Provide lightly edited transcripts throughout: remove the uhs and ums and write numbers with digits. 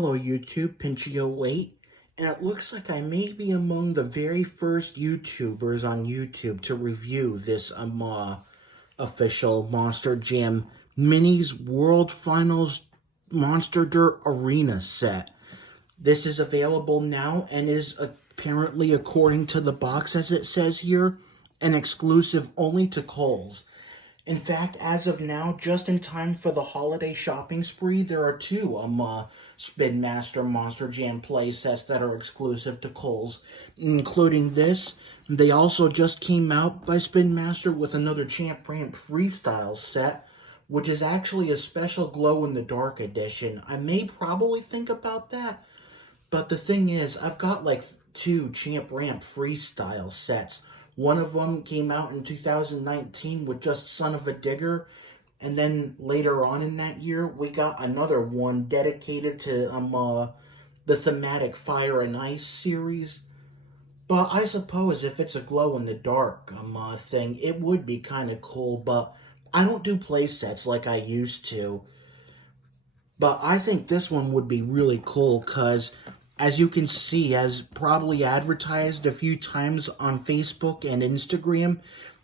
Hello YouTube, Pinchio8, and it looks like I may be among the very first YouTubers on YouTube to review this official Monster Jam Minis World Finals Monster Dirt Arena set. This is available now and is apparently, according to the box as it says here, an exclusive only to Kohl's. In fact, as of now, just in time for the holiday shopping spree, there are two Spin Master Monster Jam playsets that are exclusive to Kohl's, including this. They also just came out by Spin Master with another Champ Ramp Freestyle set, which is actually a special glow-in-the-dark edition. I may probably think about that, but the thing is, I've got like two Champ Ramp Freestyle sets. One of them came out in 2019 with just Son of a Digger. And then later on in that year, we got another one dedicated to the thematic Fire and Ice series. But I suppose if it's a glow-in-the-dark thing, it would be kind of cool. But I don't do play sets like I used to. But I think this one would be really cool because, as you can see, as probably advertised a few times on Facebook and Instagram,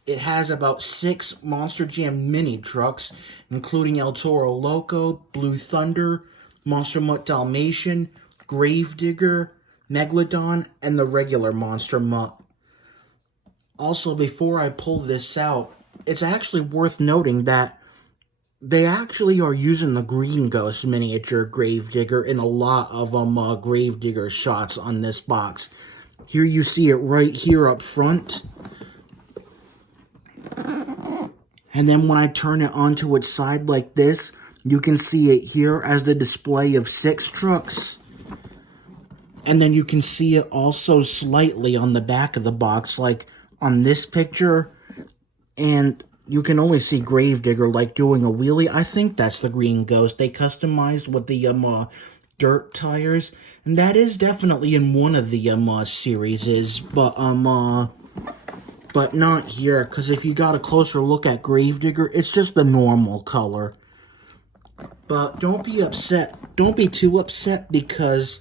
it has about 6 Monster Jam mini trucks, including El Toro Loco, Blue Thunder, Monster Mutt Dalmatian, Gravedigger, Megalodon, and the regular Monster Mutt. Also, before I pull this out, it's actually worth noting that they actually are using the Green Ghost miniature Gravedigger in a lot of Gravedigger shots on this box. Here you see it right here up front. And then when I turn it onto its side like this, you can see it here as the display of 6 trucks. And then you can see it also slightly on the back of the box, like on this picture. And you can only see Gravedigger like doing a wheelie. I think that's the Green Ghost. They customized with the dirt tires, and that is definitely in one of the series, but not here, because if you got a closer look at Gravedigger, it's just the normal color. But don't be upset. Don't be too upset, because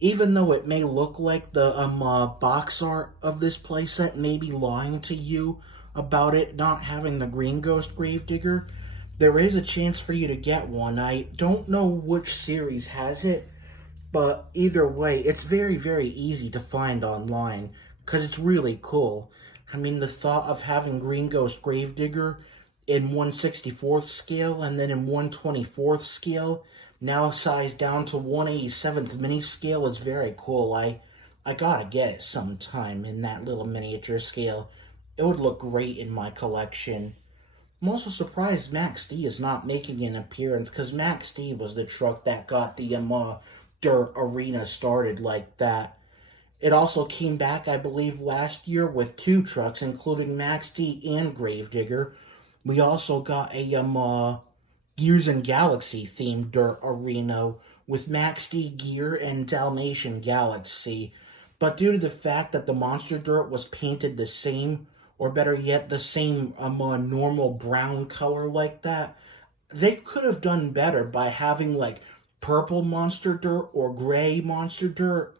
even though it may look like the box art of this playset may be lying to you about it not having the Green Ghost Gravedigger, there is a chance for you to get one. I don't know which series has it, but either way, it's very, very easy to find online, because it's really cool. I mean, the thought of having Green Ghost Gravedigger in 1/64th scale, and then in 1/24th scale, now sized down to 1/87th mini scale, is very cool. I gotta get it sometime in that little miniature scale. It would look great in my collection. I'm also surprised Max D is not making an appearance, because Max D was the truck that got the Dirt Arena started like that. It also came back, I believe, last year with 2 trucks, including Max D and Gravedigger. We also got a Gears and Galaxy themed Dirt Arena with Max D Gear and Dalmatian Galaxy. But due to the fact that the Monster Dirt was painted the same, or better yet, the same normal brown color like that, they could have done better by having like purple Monster Dirt or gray Monster Dirt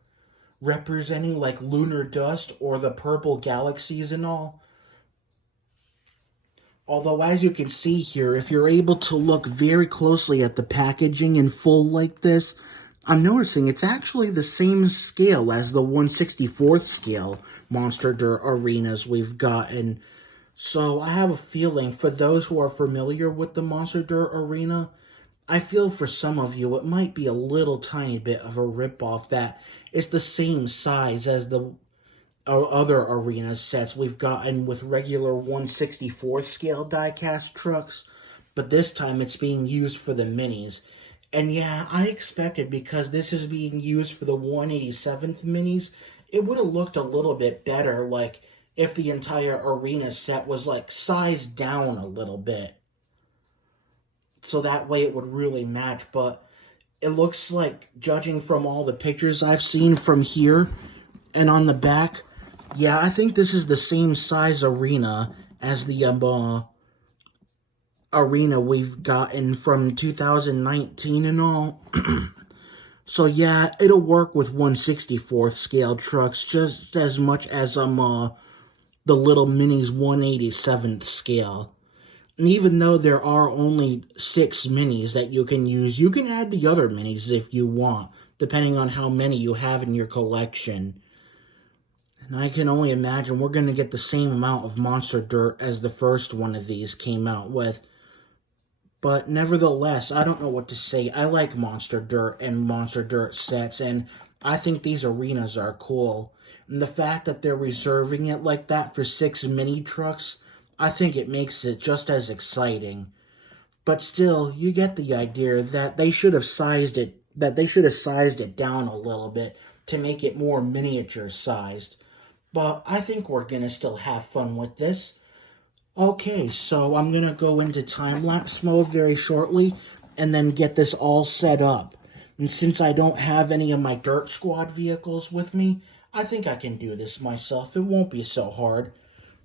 representing like lunar dust or the purple galaxies and all. Although, as you can see here, if you're able to look very closely at the packaging in full like this, I'm noticing it's actually the same scale as the 1/64th scale Monster Dirt Arenas we've gotten. So I have a feeling, for those who are familiar with the Monster Dirt Arena, I feel for some of you it might be a little tiny bit of a ripoff that it's the same size as the other arena sets we've gotten with regular 1/64th scale diecast trucks, but this time it's being used for the minis. And yeah, I expected, because this is being used for the 1/87th minis, it would have looked a little bit better, like, if the entire arena set was, like, sized down a little bit. So that way it would really match, but it looks like, judging from all the pictures I've seen from here and on the back, yeah, I think this is the same size arena as the arena we've gotten from 2019 and all. So yeah, it'll work with 1/64th scale trucks just as much as the little Mini's 1/87th scale. And even though there are only 6 Minis that you can use, you can add the other Minis if you want, depending on how many you have in your collection. And I can only imagine we're going to get the same amount of Monster Dirt as the first one of these came out with. But nevertheless, I don't know what to say. I like Monster Dirt and Monster Dirt sets, and I think these arenas are cool. And the fact that they're reserving it like that for 6 mini trucks, I think it makes it just as exciting. But still, you get the idea that they should have sized it down a little bit to make it more miniature sized. But I think we're gonna still have fun with this. Okay, so I'm going to go into time-lapse mode very shortly and then get this all set up. And since I don't have any of my Dirt Squad vehicles with me, I think I can do this myself. It won't be so hard.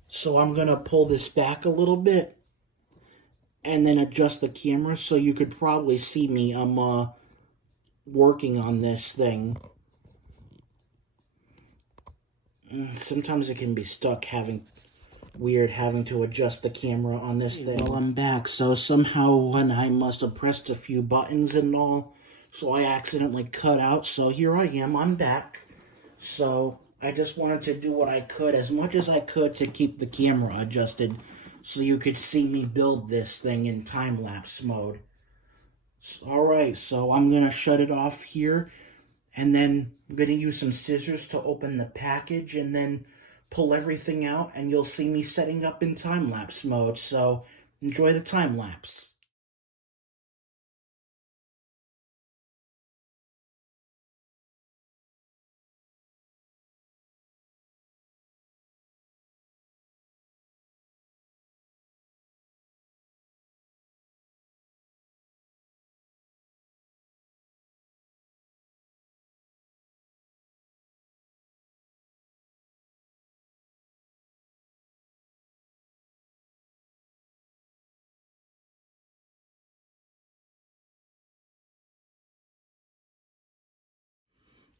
So I'm going to pull this back a little bit and then adjust the camera so you could probably see me. I'm working on this thing. Sometimes it can be stuck having to adjust the camera on this thing. Well, I'm back, so somehow when I must have pressed a few buttons and all, so I accidentally cut out, so here I am, I'm back. So I just wanted to do what I could, as much as I could, to keep the camera adjusted so you could see me build this thing in time-lapse mode. Alright, so I'm going to shut it off here, and then I'm going to use some scissors to open the package, and then pull everything out, and you'll see me setting up in time-lapse mode, so enjoy the time-lapse.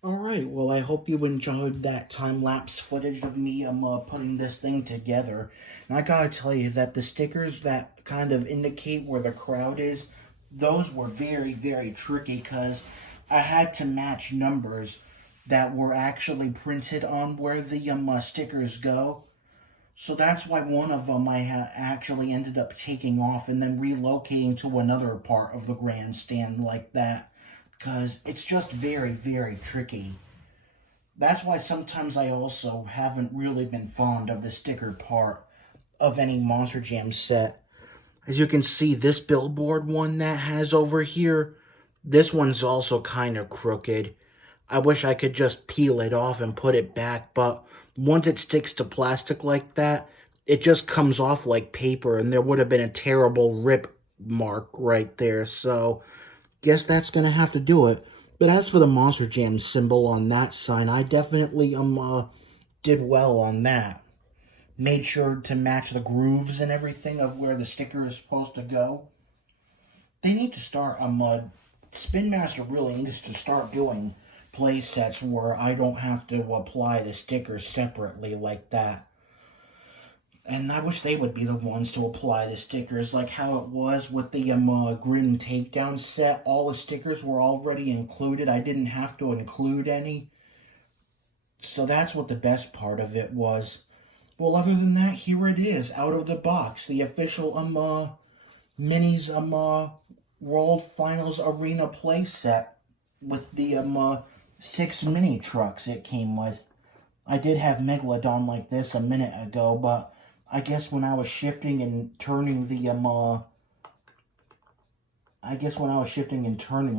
Alright, well I hope you enjoyed that time-lapse footage of me putting this thing together. And I gotta tell you that the stickers that kind of indicate where the crowd is, those were very, very tricky because I had to match numbers that were actually printed on where the stickers go. So that's why one of them I actually ended up taking off and then relocating to another part of the grandstand like that. Because it's just very, very tricky. That's why sometimes I also haven't really been fond of the sticker part of any Monster Jam set. As you can see, this billboard one that has over here, this one's also kind of crooked. I wish I could just peel it off and put it back, but once it sticks to plastic like that, it just comes off like paper, and there would have been a terrible rip mark right there, so guess that's going to have to do it. But as for the Monster Jam symbol on that sign, I definitely did well on that. Made sure to match the grooves and everything of where the sticker is supposed to go. They need to start, Spin Master really needs to start doing play sets where I don't have to apply the stickers separately like that. And I wish they would be the ones to apply the stickers, like how it was with the Grim Takedown set. All the stickers were already included. I didn't have to include any. So that's what the best part of it was. Well, other than that, here it is, out of the box. The official Minis World Finals Arena playset with the 6 mini trucks it came with. I did have Megalodon like this a minute ago, but I guess when I was shifting and turning the,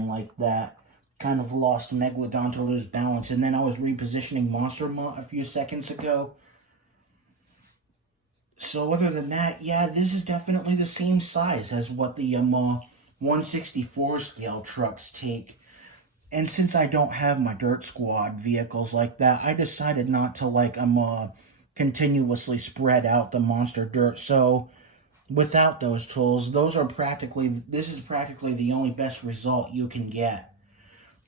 like that, kind of lost Megalodon to lose balance, and then I was repositioning Monster Mutt a few seconds ago. So other than that, yeah, this is definitely the same size as what the, 1/64 scale trucks take. And since I don't have my Dirt Squad vehicles like that, I decided not to, continuously spread out the Monster Dirt. So without those tools, this is practically the only best result you can get.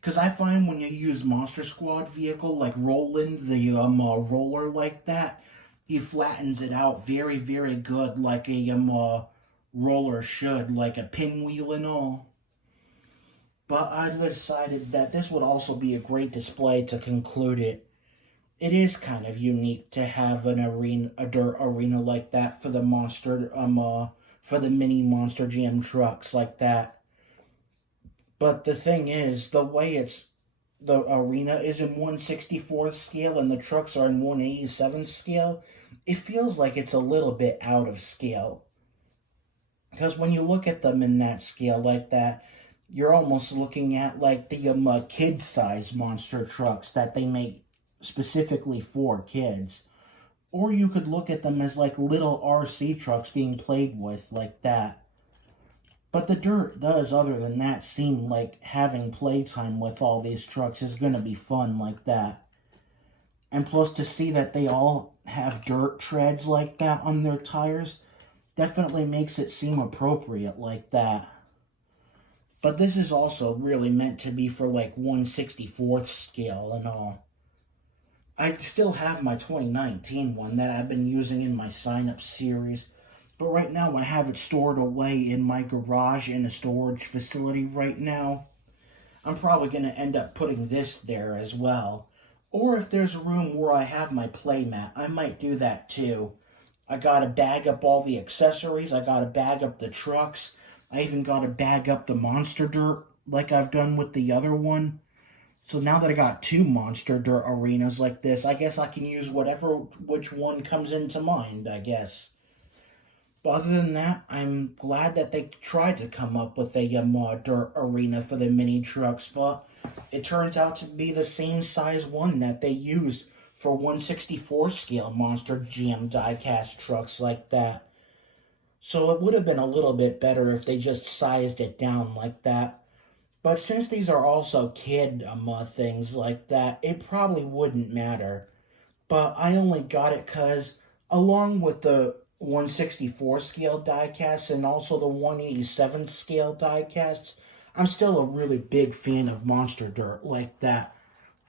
Because I find when you use Monster Squad vehicle, like Roland, the roller like that, he flattens it out very, very good, like a roller should, like a pinwheel and all. But I decided that this would also be a great display to conclude it. It is kind of unique to have an arena, a dirt arena like that for the for the mini Monster Jam trucks like that. But the thing is, the way the arena is in 1/64th scale and the trucks are in 1/87th scale, it feels like it's a little bit out of scale. Because when you look at them in that scale like that, you're almost looking at like the kid-size monster trucks that they make specifically for kids. Or you could look at them as like little RC trucks being played with like that. But the dirt does, other than that, seem like having playtime with all these trucks is going to be fun like that. And plus to see that they all have dirt treads like that on their tires definitely makes it seem appropriate like that. But this is also really meant to be for like 1/64th scale and all. I still have my 2019 one that I've been using in my sign-up series, but right now I have it stored away in my garage in a storage facility right now. I'm probably going to end up putting this there as well. Or if there's a room where I have my playmat, I might do that too. I gotta bag up all the accessories, I gotta bag up the trucks, I even gotta bag up the monster dirt like I've done with the other one. So now that I got two monster dirt arenas like this, I guess I can use which one comes into mind, I guess. But other than that, I'm glad that they tried to come up with a dirt arena for the mini trucks, but it turns out to be the same size one that they used for 1/64 scale Monster Jam diecast trucks like that. So it would have been a little bit better if they just sized it down like that. But since these are also kid things like that, it probably wouldn't matter. But I only got it because, along with the 1/64 scale diecasts and also the 1/87 scale diecasts, I'm still a really big fan of Monster Dirt like that.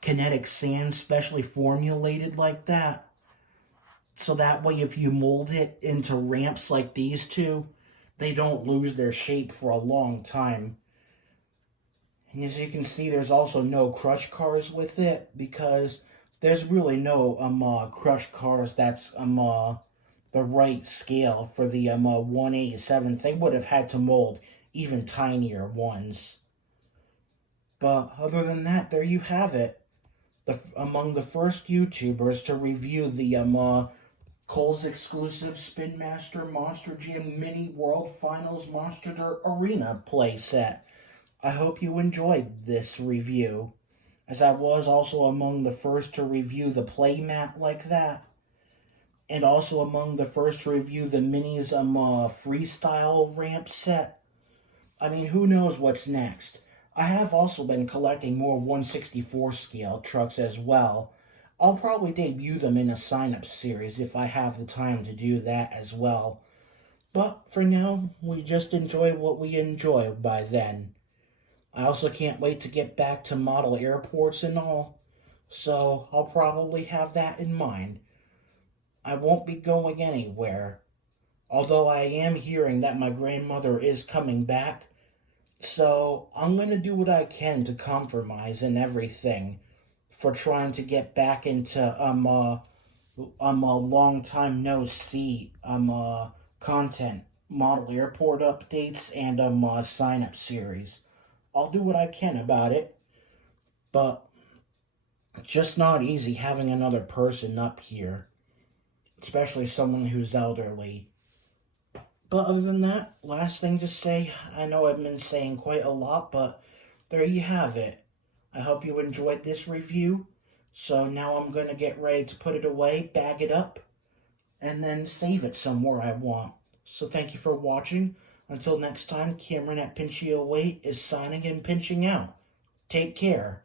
Kinetic sand specially formulated like that. So that way if you mold it into ramps like these two, they don't lose their shape for a long time. And as you can see, there's also no crush cars with it because there's really no crush cars that's the right scale for the 1/87. They would have had to mold even tinier ones. But other than that, there you have it. Among the first YouTubers to review the Kohl's exclusive Spin Master Monster Jam Mini World Finals Monster Dirt Arena playset. I hope you enjoyed this review, as I was also among the first to review the playmat like that, and also among the first to review the Minis freestyle ramp set. I mean, who knows what's next? I have also been collecting more 1/64 scale trucks as well. I'll probably debut them in a sign-up series if I have the time to do that as well. But for now, we just enjoy what we enjoy by then. I also can't wait to get back to model airports and all, so I'll probably have that in mind. I won't be going anywhere, although I am hearing that my grandmother is coming back, so I'm going to do what I can to compromise and everything for trying to get back into a long time no see content, model airport updates, and sign-up series. I'll do what I can about it, but it's just not easy having another person up here, especially someone who's elderly. But other than that, last thing to say, I know I've been saying quite a lot, but there you have it. I hope you enjoyed this review, so now I'm going to get ready to put it away, bag it up, and then save it somewhere I want. So thank you for watching. Until next time, Cameron at Pinchio8 is signing and pinching out. Take care.